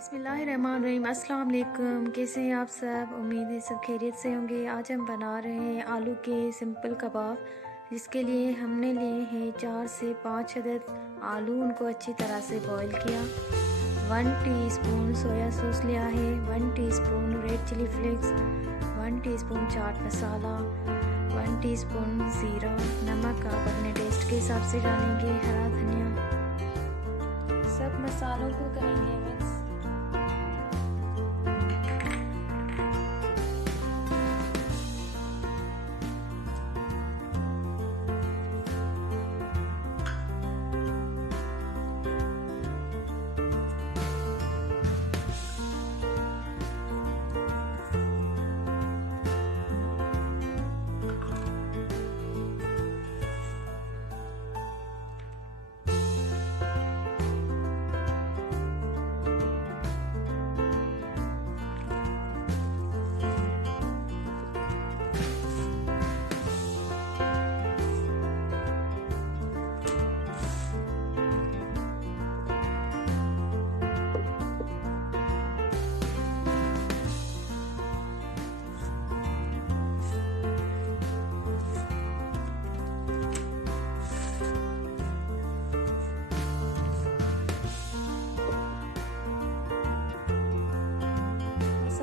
बिसमीम वालेकुम कैसे हैं आप सब? उम्मीद है सब खैरियत से होंगे। आज हम बना रहे हैं आलू के सिंपल कबाब, जिसके लिए हमने लिए हैं चार से पाँच अदद आलू। उनको अच्छी तरह से बॉईल किया। वन टीस्पून सोया सॉस लिया है। One teaspoon red chilli flakes. One teaspoon chaat masala. One teaspoon ज़ीरा। नमक आप अपने टेस्ट के हिसाब से डालेंगे। हरा धनिया। सब मसालों को करेंगे मिक्स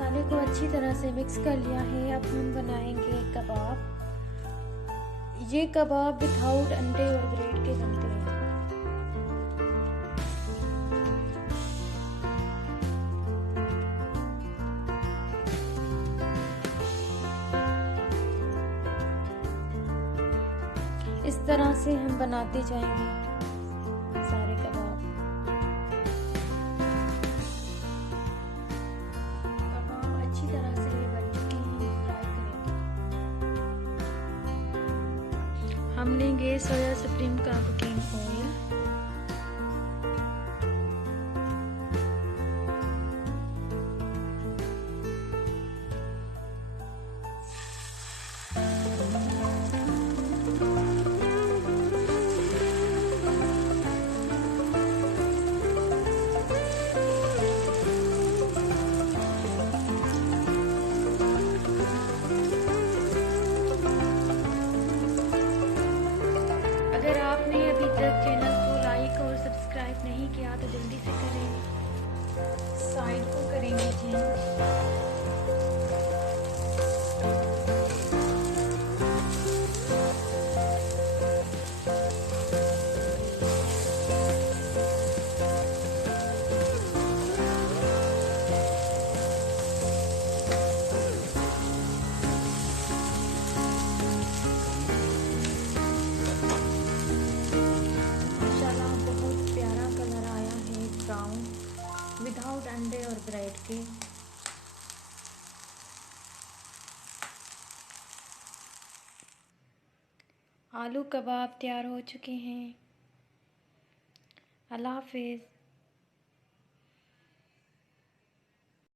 मसाले को अच्छी तरह से मिक्स कर लिया है। अब हम बनाएँगे कबाब। ये कबाब विदाउट अंडे और ब्रेड के बनते हैं। इस तरह से हम बनाते जाएँगे हम लेंगे सोया सुप्रीम का कुकिंग ऑयल किया तो जल्दी से करें। अंडे और ब्रेड के। आलू कबाब तैयार हो चुके हैं। अल्लाह हाफिज़।